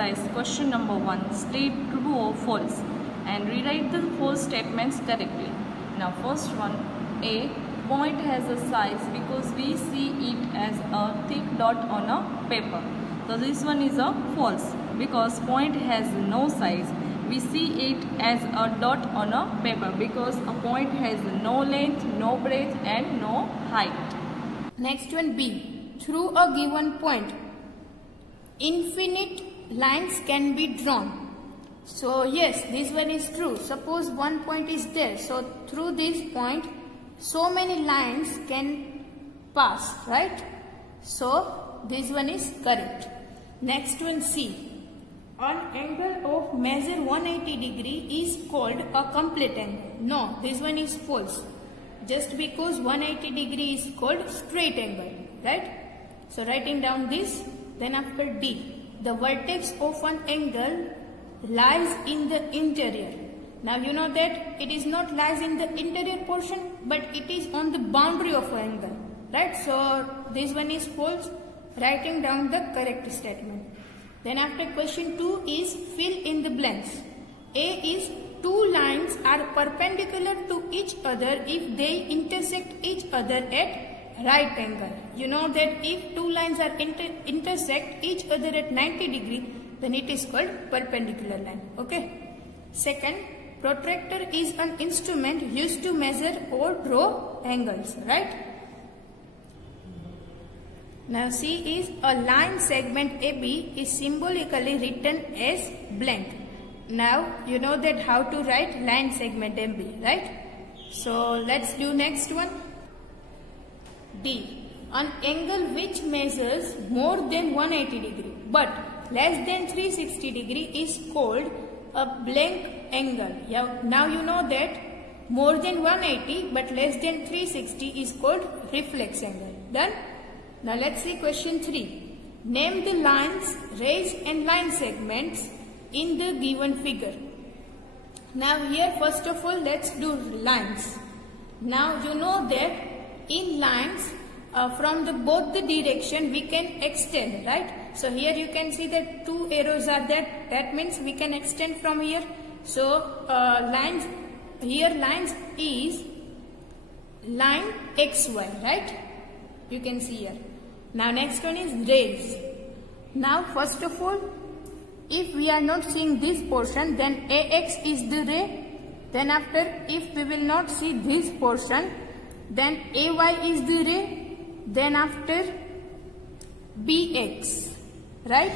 exercise question number 1. State true or false and rewrite the false statements correctly. Now first one, A. Point has a size because we see it as a thick dot on a paper. So this one is a false because point has no size. We see it as a dot on a paper because a point has no length, no breadth and no height. Next one, B. Through a given point, infinite lines can be drawn. So yes, this one is true. Suppose one point is there. So through this point, so many lines can pass, right? So this one is correct. Next one, C. An angle of measure 180 degree is called a complete angle. No, this one is false. Just because 180 degree is called straight angle, right? So writing down this, then after D, the vertex of an angle lies in the interior. Now you know that it is not lies in the interior portion, but it is on the boundary of an angle, right? So this one is false, writing down the correct statement. Then after question 2 is fill in the blanks. A is two lines are perpendicular to each other if they intersect each other at right angle. You know that if two lines are intersect each other at 90 degree, then it is called perpendicular line. Okay. Second, protractor is an instrument used to measure or draw angles, right? Now C is a line segment AB is symbolically written as blank. Now you know that how to write line segment AB, right? So let's do next one. D. An angle which measures more than 180 degree but less than 360 degree is called a blank angle. Now you know that more than 180 but less than 360 is called reflex angle. Done? Now let's see question 3. Name the lines, rays and line segments in the given figure. Now here first of all let's do lines. Now you know that in lines from both the direction we can extend, right? So here you can see that two arrows are there. That means we can extend from here. So lines is line XY, right? You can see here. Now next one is rays. Now first of all, if we are not seeing this portion, then AX is the ray. Then after, if we will not see this portion, then AY is the ray. Then after BX, right?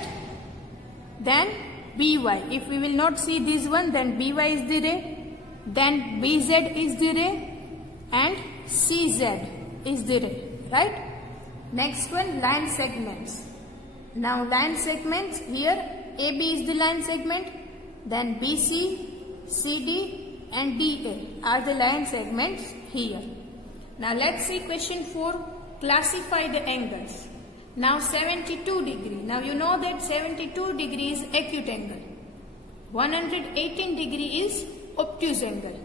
Then BY. If we will not see this one, then BY is the ray. Then BZ is the ray. And CZ is the ray, right? Next one, line segments. Now line segments, here AB is the line segment. Then BC, CD and DA are the line segments here. Now let's see question 4. Classify the angles. Now 72 degree. Now you know that 72 degree is acute angle. 118 degree is obtuse angle.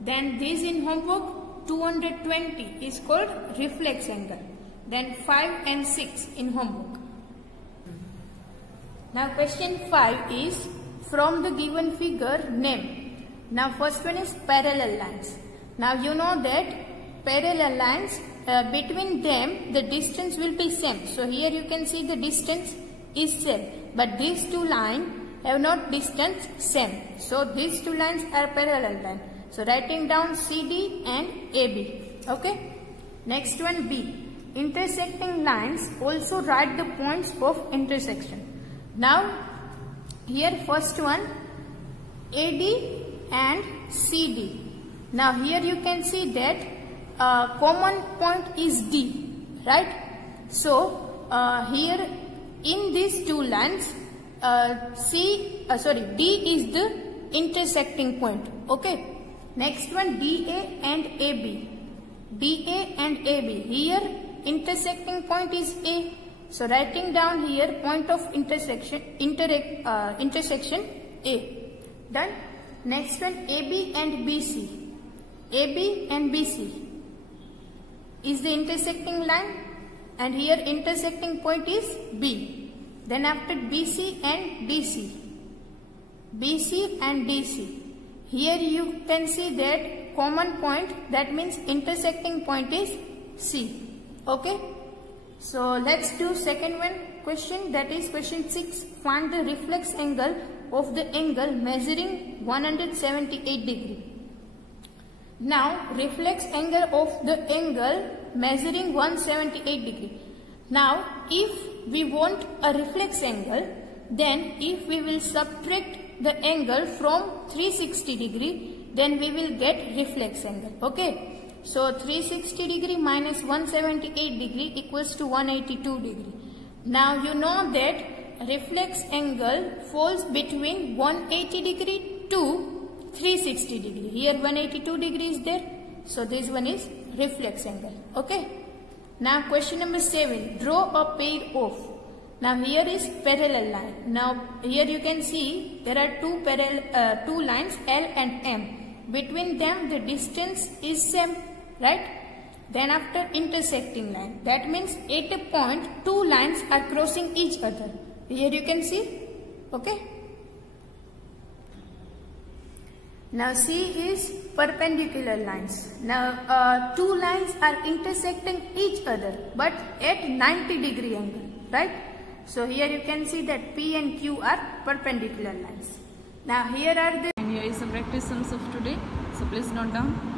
Then this in homework 220 is called reflex angle. Then 5 and 6 in homework. Now question 5 is from the given figure name. Now first one is parallel lines. Now you know that parallel lines between them the distance will be same. So here you can see the distance is same. But these two lines have not distance same. So these two lines are parallel line. So writing down CD and AB. Okay. Next one B. Intersecting lines also write the points of intersection. Now here first one AD and CD. Now here you can see that common point is D, right? So here in these two lines D is the intersecting point. Okay. Next one DA and AB. DA and AB. Here intersecting point is A. So writing down here point of intersection A. Done. Next one AB and BC. AB and BC is the intersecting line and here intersecting point is B. Then after BC and DC. BC and DC. Here you can see that common point, that means intersecting point is C. Okay. So let's do second one question, that is question 6. Find the reflex angle of the angle measuring 178 degree. Now reflex angle of the angle measuring 178 degree. Now if we want a reflex angle, then if we will subtract the angle from 360 degree, then we will get reflex angle. Okay. So 360 degree minus 178 degree equals to 182 degree. Now you know that reflex angle falls between 180 degree to 360 degree. Here 182 degree is there. So this one is reflex angle. Okay. Now question number 7. Draw a pair of. Now here is parallel line. Now here you can see there are two lines L and M. Between them the distance is same, right? Then after intersecting line, that means at a point two lines are crossing each other. Here you can see. Okay. Now C is perpendicular lines. Now two lines are intersecting each other but at 90 degree angle, right? So here you can see that P and Q are perpendicular lines. Now here are the... And here is the practice sums of today. So please note down.